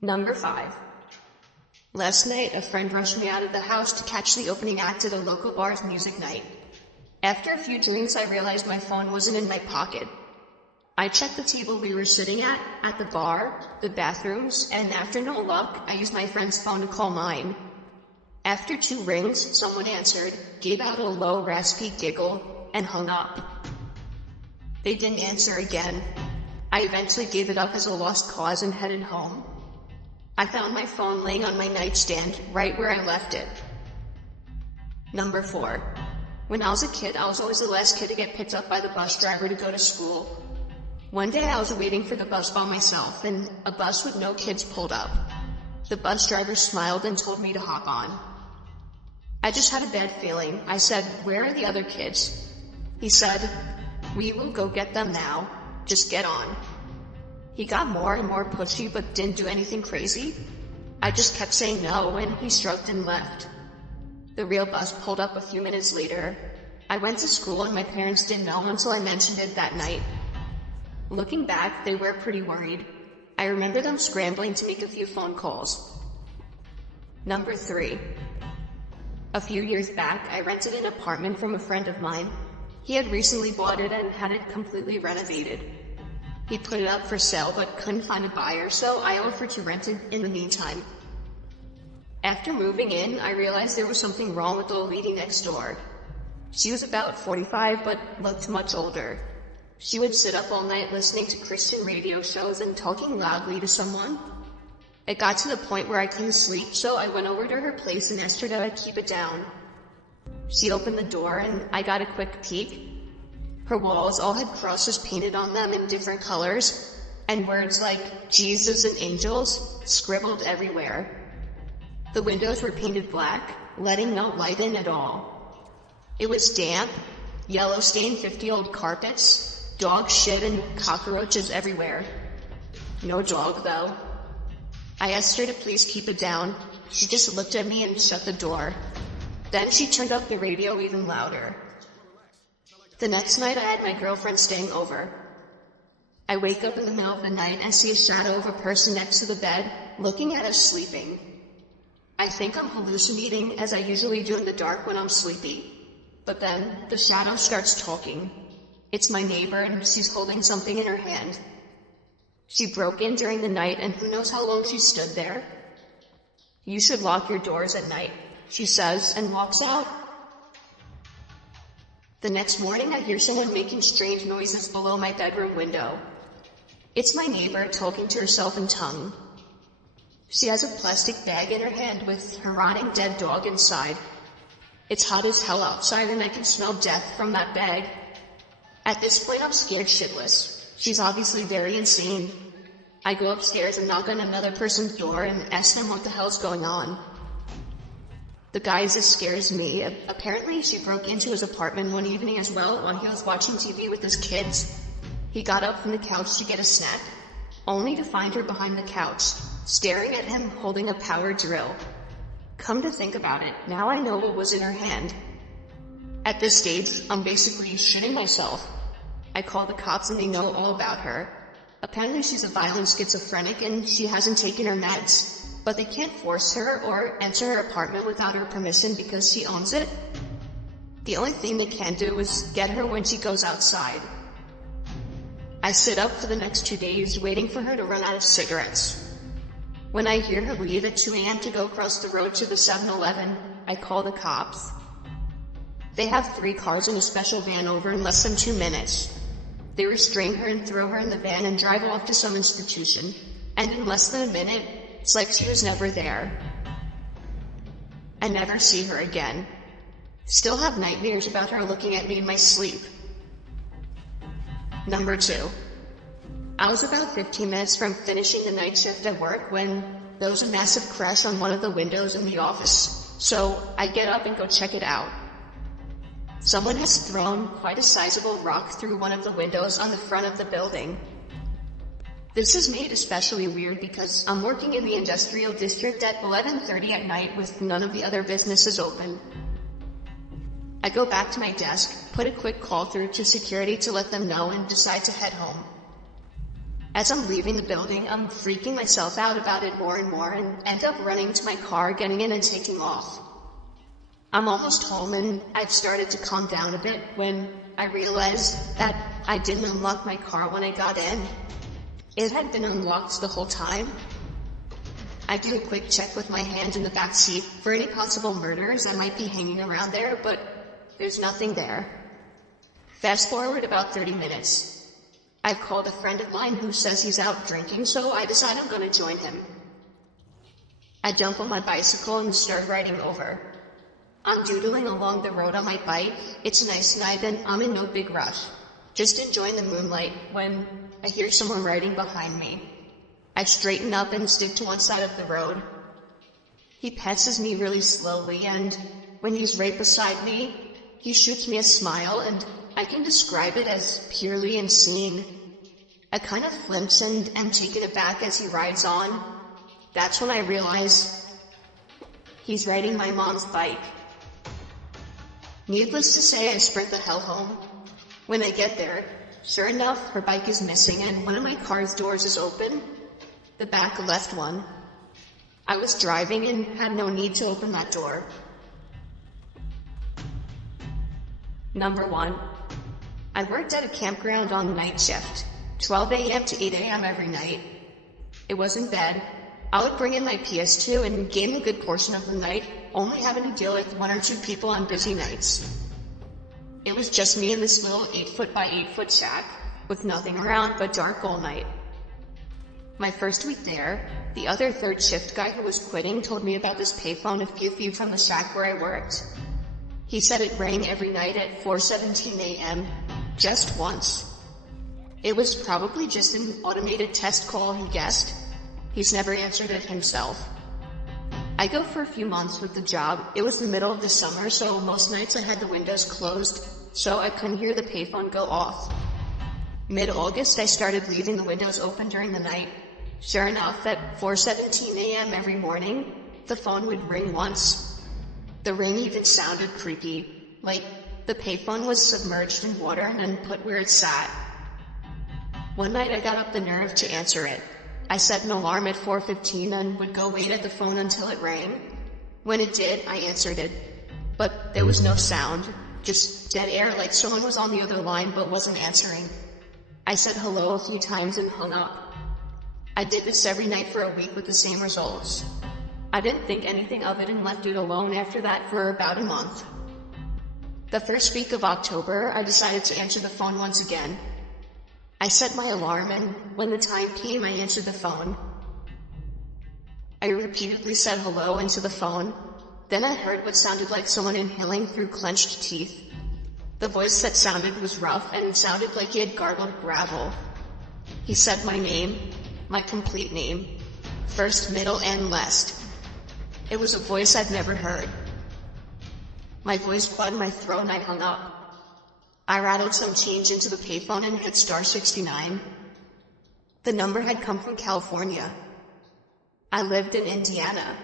Number 5. Last night, a friend rushed me out of the house to catch the opening act at a local bar's music night. After a few drinks, I realized my phone wasn't in my pocket. I checked the table we were sitting at the bar, the bathrooms, and after no luck, I used my friend's phone to call mine. After 2 rings, someone answered, gave out a low, raspy giggle, and hung up. They didn't answer again. I eventually gave it up as a lost cause and headed home. I found my phone laying on my nightstand, right where I left it. Number 4. When I was a kid, I was always the last kid to get picked up by the bus driver to go to school. One day I was waiting for the bus by myself, and a bus with no kids pulled up. The bus driver smiled and told me to hop on. I just had a bad feeling. I said, "Where are the other kids?" He said, "We will go get them now. Just get on." He got more and more pushy but didn't do anything crazy. I just kept saying no, and he shrugged and left. The real bus pulled up a few minutes later. I went to school and my parents didn't know until I mentioned it that night. Looking back, they were pretty worried. I remember them scrambling to make a few phone calls. Number 3. A few years back, I rented an apartment from a friend of mine. He had recently bought it and had it completely renovated. He put it up for sale but couldn't find a buyer, so I offered to rent it in the meantime. After moving in, I realized there was something wrong with the lady next door. She was about 45 but looked much older. She would sit up all night listening to Christian radio shows and talking loudly to someone. It got to the point where I couldn't sleep, so I went over to her place and asked her to keep it down. She opened the door and I got a quick peek. Her walls all had crosses painted on them in different colors, and words like Jesus and angels scribbled everywhere. The windows were painted black, letting no light in at all. It was damp, yellow-stained 50-old carpets, dog shit and cockroaches everywhere. No dog, though. I asked her to please keep it down. She just looked at me and shut the door. Then she turned up the radio even louder. The next night I had my girlfriend staying over. I wake up in the middle of the night and see a shadow of a person next to the bed, looking at us sleeping. I think I'm hallucinating, as I usually do in the dark when I'm sleepy. But then, the shadow starts talking. It's my neighbor and she's holding something in her hand. She broke in during the night and who knows how long she stood there. "You should lock your doors at night," she says and walks out. The next morning I hear someone making strange noises below my bedroom window. It's my neighbor talking to herself in tongue. She has a plastic bag in her hand with her rotting dead dog inside. It's hot as hell outside and I can smell death from that bag. At this point I'm scared shitless. She's obviously very insane. I go upstairs and knock on another person's door and ask them what the hell's going on. The guy as scares me. Apparently she broke into his apartment one evening as well while he was watching TV with his kids. He got up from the couch to get a snack, only to find her behind the couch, staring at him holding a power drill. Come to think about it, now I know what was in her hand. At this stage, I'm basically shitting myself. I call the cops and they know all about her. Apparently she's a violent schizophrenic and she hasn't taken her meds, but they can't force her or enter her apartment without her permission because she owns it. The only thing they can do is get her when she goes outside. I sit up for the next 2 days waiting for her to run out of cigarettes. When I hear her leave at 2 a.m. to go across the road to the 7-Eleven, I call the cops. They have 3 cars and a special van over in less than 2 minutes. They restrain her and throw her in the van and drive off to some institution. And in less than a minute, it's like she was never there. I never see her again. Still have nightmares about her looking at me in my sleep. Number 2. I was about 15 minutes from finishing the night shift at work when there was a massive crash on one of the windows in the office. So I get up and go check it out. Someone has thrown quite a sizable rock through one of the windows on the front of the building. This is made especially weird because I'm working in the industrial district at 11:30 at night with none of the other businesses open. I go back to my desk, put a quick call through to security to let them know and decide to head home. As I'm leaving the building, I'm freaking myself out about it more and more and end up running to my car, getting in and taking off. I'm almost home and I've started to calm down a bit when I realized that I didn't unlock my car when I got in. It had been unlocked the whole time. I do a quick check with my hand in the back seat for any possible murders that might be hanging around there, but there's nothing there. Fast forward about 30 minutes. I've called a friend of mine who says he's out drinking, so I decide I'm gonna join him. I jump on my bicycle and start riding over. I'm doodling along the road on my bike. It's a nice night and I'm in no big rush, just enjoying the moonlight when I hear someone riding behind me. I straighten up and stick to one side of the road. He passes me really slowly, and when he's right beside me, he shoots me a smile, and I can describe it as purely insane. I kind of flinch and am taken aback as he rides on. That's when I realize he's riding my mom's bike. Needless to say, I sprint the hell home. When I get there, sure enough, her bike is missing and one of my car's doors is open. The back left one. I was driving and had no need to open that door. Number 1. I worked at a campground on night shift, 12 a.m. to 8 a.m. every night. It wasn't bad. I would bring in my PS2 and game a good portion of the night, only having to deal with 1 or 2 people on busy nights. It was just me in this little 8-foot by 8-foot shack, with nothing around but dark all night. My first week there, the other third shift guy who was quitting told me about this payphone a few feet from the shack where I worked. He said it rang every night at 4:17 a.m., just once. It was probably just an automated test call, he guessed. He's never answered it himself. I go for a few months with the job. It was the middle of the summer, so most nights I had the windows closed, so I couldn't hear the payphone go off. Mid-August, I started leaving the windows open during the night. Sure enough, at 4:17 a.m. every morning, the phone would ring once. The ring even sounded creepy, like the payphone was submerged in water and then put where it sat. One night I got up the nerve to answer it. I set an alarm at 4:15 and would go wait at the phone until it rang. When it did, I answered it. But there was no sound, just dead air, like someone was on the other line but wasn't answering. I said hello a few times and hung up. I did this every night for a week with the same results. I didn't think anything of it and left it alone after that for about a month. The first week of October, I decided to answer the phone once again. I set my alarm, and when the time came, I answered the phone. I repeatedly said hello into the phone. Then I heard what sounded like someone inhaling through clenched teeth. The voice that sounded was rough and sounded like he had gargled gravel. He said my name, my complete name, first, middle, and last. It was a voice I'd never heard. My voice caught in my throat and I hung up. I rattled some change into the payphone and hit star 69. The number had come from California. I lived in Indiana.